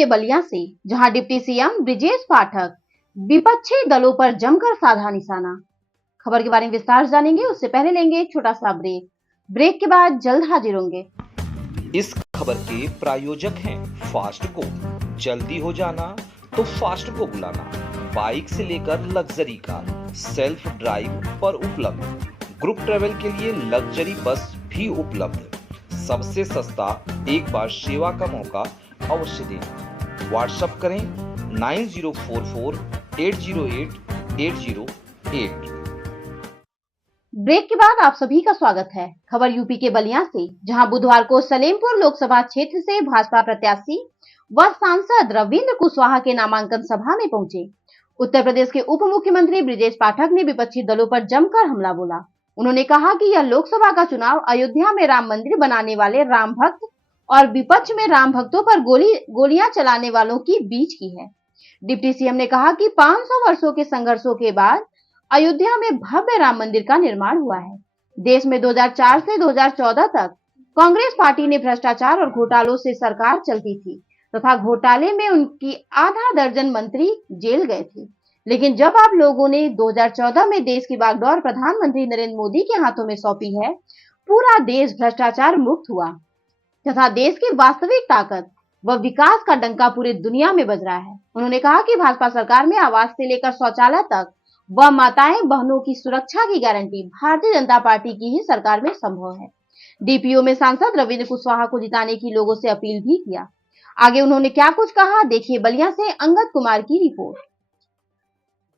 के बलिया से, जहां डिप्टी सीएम ब्रिजेश पाठक विपक्षी दलों पर जमकर साधा निशाना। खबर के बारे में विस्तार से जानेंगे, उससे पहले लेंगे एक छोटा सा ब्रेक के बाद जल्द हाजिर होंगे। इस खबर के प्रायोजक हैं फास्ट को। जल्दी हो जाना तो फास्ट को बुलाना। बाइक से लेकर लग्जरी कार, सेल्फ ड्राइव पर उपलब्ध। ग्रुप ट्रेवल के लिए लग्जरी बस भी उपलब्ध। सबसे सस्ता एक बार सेवा का मौका अवश्य दें। व्हाट्सएप करें 9044808808। ब्रेक के बाद आप सभी का स्वागत है। खबर यूपी के बलिया से, जहां बुधवार को सलेमपुर लोकसभा क्षेत्र से भाजपा प्रत्याशी व सांसद रविंद्र कुशवाहा के नामांकन सभा में पहुंचे। उत्तर प्रदेश के उप मुख्यमंत्री ब्रिजेश पाठक ने विपक्षी दलों पर जमकर हमला बोला। उन्होंने कहा कि यह लोकसभा का चुनाव अयोध्या में राम मंदिर बनाने वाले राम भक्त और विपक्ष में राम भक्तों पर गोलियां चलाने वालों की बीच की है। डिप्टी सीएम ने कहा कि 500 वर्षों के संघर्षों के बाद अयोध्या में भव्य राम मंदिर का निर्माण हुआ है। देश में 2004 से 2014 तक कांग्रेस पार्टी ने भ्रष्टाचार और घोटालों से सरकार चलती थी तथा घोटाले में उनकी आधा दर्जन मंत्री जेल गए थे। लेकिन जब आप लोगों ने 2014 में देश की बागडोर प्रधानमंत्री नरेंद्र मोदी के हाथों में सौंपी है, पूरा देश भ्रष्टाचार मुक्त हुआ तथा देश की वास्तविक ताकत व विकास का डंका पूरी दुनिया में बज रहा है। उन्होंने कहा कि भाजपा सरकार में आवास से लेकर शौचालय तक व माताएं बहनों की सुरक्षा की गारंटी भारतीय जनता पार्टी की ही सरकार में संभव है। डीपीओ में सांसद रविंद्र कुशवाहा को जिताने की लोगों से अपील भी किया। आगे उन्होंने क्या कुछ कहा, देखिए बलिया से अंगद कुमार की रिपोर्ट।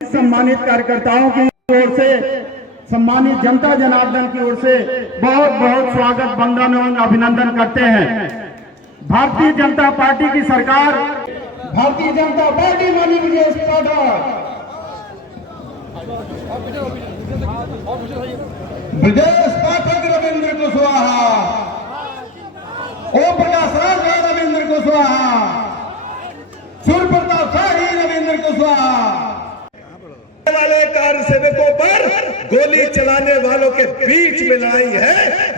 सम्मानित कार्यकर्ताओं की ओर से, सम्मानित जनता जनार्दन की ओर से बहुत बहुत स्वागत, वंदन एवं अभिनंदन करते हैं। भारतीय जनता पार्टी की सरकार, भारतीय जनता पार्टी माननीय ब्रिजेश पाठक, ब्रिजेश पाठक रविंद्र कुशवाहा, ओम प्रकाश राजा रविंद्र कुशवाहा, सूर्य प्रताप शाही रविंद्र कुशवाहा वाले कार्य सेवकों पर गोली चलाने वालों के बीच में लड़ाई है,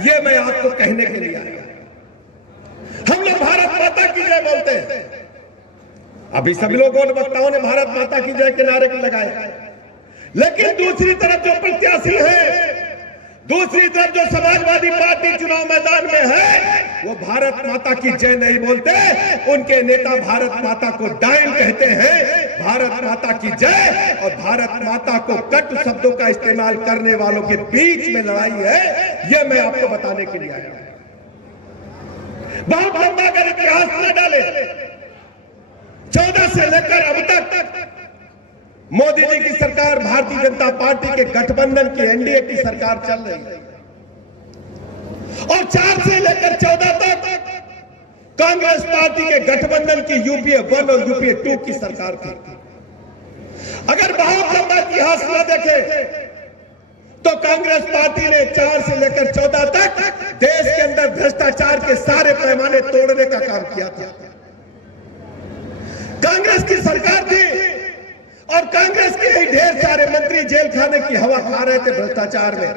ये मैं आपको कहने के लिए आया। हम लोग भारत माता की जय बोलते हैं। अभी सभी लोगों ने, वक्ताओं ने भारत माता की जय के नारे लगाए, लेकिन दूसरी तरफ जो प्रत्याशी है, दूसरी तरफ जो समाजवादी पार्टी चुनाव मैदान में है, वो भारत माता की जय नहीं बोलते। उनके नेता भारत माता को डायन कहते हैं। भारत माता की जय और भारत माता को कटु शब्दों का इस्तेमाल करने वालों के बीच में लड़ाई है, ये मैं आपको बताने के लिए आया हूं। बहुत लंबा अगर इतिहास न डाले, 14 से लेकर अब तक मोदी जी की सरकार, भारतीय जनता पार्टी के गठबंधन की, एनडीए की सरकार चल रही है और 4 से लेकर 14 तक कांग्रेस पार्टी के गठबंधन की यूपीए 1 और यूपीए 2 की सरकार थी। अगर बहुत लंबा इतिहास न देखे तो कांग्रेस पार्टी ने 4 से लेकर 14 तक देश के अंदर भ्रष्टाचार के सारे पैमाने तोड़ने का काम किया था। कांग्रेस की सरकार थी और कांग्रेस के ही ढेर सारे मंत्री जेल खाने की हवा खा रहे थे भ्रष्टाचार में।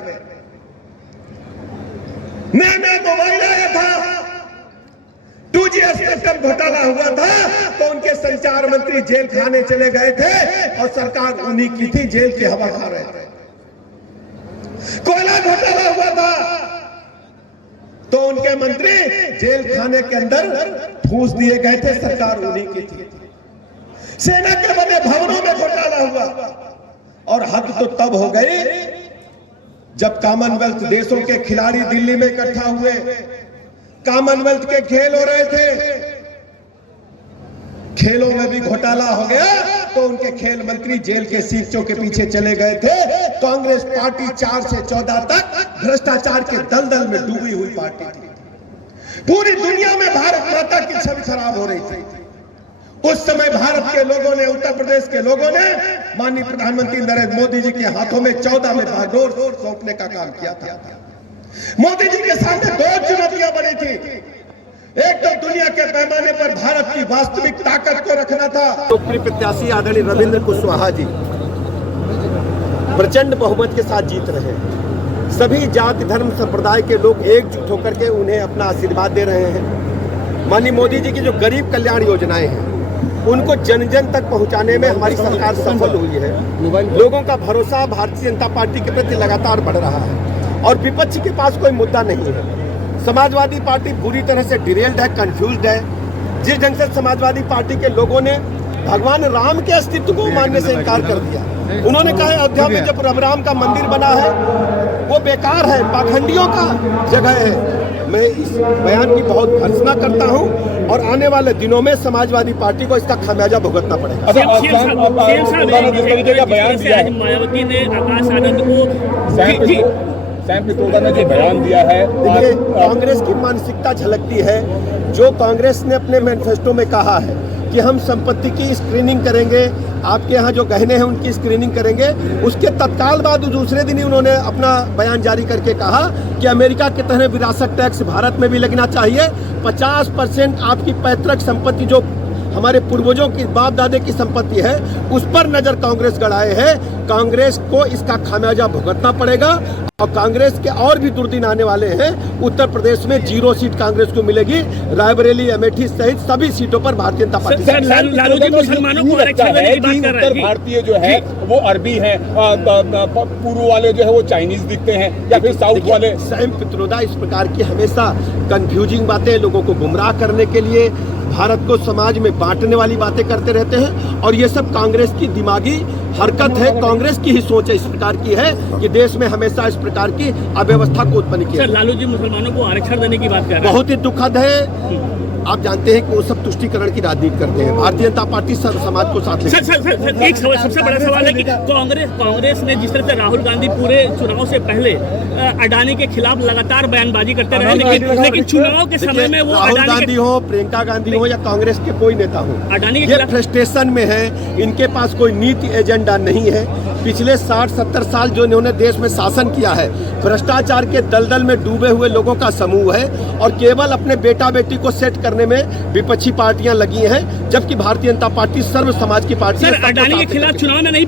नया मोबाइल आया था, 2G स्पेक्ट्रम घोटाला हुआ था तो उनके संचार मंत्री जेल खाने चले गए थे और सरकार उन्हीं की थी, जेल की हवा खा रहे थे। कोयला घोटाला हुआ था तो उनके मंत्री जेल खाने के अंदर ठूस दिए गए थे, सरकार उन्हीं की थी। सेना के बने भवनों में घोटाला हुआ और हद तो तब हो गई जब कॉमनवेल्थ देशों के खिलाड़ी दिल्ली में इकट्ठा हुए, कॉमनवेल्थ के खेल हो रहे थे, खेलों में भी घोटाला हो गया तो उनके खेल मंत्री जेल के सीटों के पीछे चले गए थे। कांग्रेस पार्टी 4 से 14 तक भ्रष्टाचार के दलदल में डूबी हुई पार्टी थी। पूरी दुनिया में भारत माता की छवि खराब हो रही थी। उस समय भारत के लोगों ने, उत्तर प्रदेश के लोगों ने माननीय प्रधानमंत्री नरेंद्र मोदी जी के हाथों में 14 में बागडोर सौंपने का काम किया था। मोदी जी के सामने 2 चुनौतियां बनी थी। एक तो दुनिया के पैमाने पर भारत की वास्तविक ताकत को रखना था। लोकप्रिय प्रत्याशी आदरणीय रविंद्र कुशवाहा जी प्रचंड बहुमत के साथ जीत रहे हैं। सभी जाति धर्म संप्रदाय के लोग एकजुट होकर के उन्हें अपना आशीर्वाद दे रहे हैं। माननीय मोदी जी की जो गरीब कल्याण योजनाएं हैं उनको जन जन तक पहुंचाने में हमारी सरकार सफल हुई है। लोगों का भरोसा भारतीय जनता पार्टी के प्रति लगातार बढ़ रहा है और विपक्ष के पास कोई मुद्दा नहीं है। समाजवादी पार्टी पूरी तरह से डिरेल्ड है, कंफ्यूज्ड है। जिस ढंग से समाजवादी पार्टी के लोगों ने भगवान राम के अस्तित्व को मानने से इनकार कर दिया। उन्होंने कहा अयोध्या में जब राम का मंदिर बना है वो बेकार है, पाखंडियों का जगह है। मैं इस बयान की बहुत भर्त्सना करता हूं और आने वाले दिनों में समाजवादी पार्टी को इसका खामियाजा भुगतना पड़ेगा। बयान दिया है मायावती ने आकाश आनंद को सैम पित्रोदा ने जो बयान दिया है, देखिए कांग्रेस की मानसिकता झलकती है। जो कांग्रेस ने अपने मैनिफेस्टो में कहा है कि हम संपत्ति की स्क्रीनिंग करेंगे, आपके यहाँ जो गहने हैं उनकी स्क्रीनिंग करेंगे, उसके तत्काल बाद दूसरे दिन ही उन्होंने अपना बयान जारी करके कहा कि अमेरिका के तरह विरासत टैक्स भारत में भी लगना चाहिए। 50% आपकी पैतृक संपत्ति जो हमारे पूर्वजों की बाप दादे की संपत्ति है उस पर नजर कांग्रेस गड़ाए है। कांग्रेस को इसका खामियाजा भुगतना पड़ेगा और कांग्रेस के और भी दुर्दिन आने वाले हैं। उत्तर प्रदेश में 0 सीट कांग्रेस को मिलेगी। रायबरेली, अमेठी सहित सभी सीटों पर भारतीय जनता पार्टी। लालू जी मुसलमानों को आरक्षण देने की बात कर रहे हैं। उत्तर भारतीय जो है वो अरबी है, पूर्व वाले जो है वो चाइनीज दिखते हैं या फिर साउथ वाले। सैम पित्रोदा इस प्रकार की हमेशा कंफ्यूजिंग बातें, लोगों को गुमराह करने के लिए, भारत को समाज में बांटने वाली बातें करते रहते हैं और ये सब कांग्रेस की दिमागी हरकत है। कांग्रेस की ही सोच इस प्रकार की है कि देश में हमेशा इस प्रकार की अव्यवस्था को उत्पन्न किया। लालू जी मुसलमानों को आरक्षण देने की बात कर रहे हैं। बहुत ही दुखद है। आप जानते हैं कि वो सब तुष्टीकरण की राजनीति करते हैं। भारतीय जनता पार्टी सर्व समाज को साथ लेकर। सर, एक सबसे बड़ा सवाल है कि कांग्रेस ने जिस तरह से राहुल गांधी पूरे चुनाव से पहले अडानी के खिलाफ लगातार बयानबाजी करते रहे, लेकिन चुनाव के समय में वो राहुल गांधी हो, प्रियंका गांधी हो या कांग्रेस के कोई नेता हो, अडानी के ये फ्रस्ट्रेशन में है। इनके पास कोई नीति एजेंडा नहीं है। पिछले 60-70 साल जो इन्होंने देश में शासन किया है, भ्रष्टाचार के दलदल में डूबे हुए लोगों का समूह है और केवल अपने बेटा बेटी को सेट करने में विपक्षी पार्टियां लगी हैं, जबकि भारतीय जनता पार्टी सर्व समाज की पार्टी है। अडानी के खिलाफ चुनाव में नहीं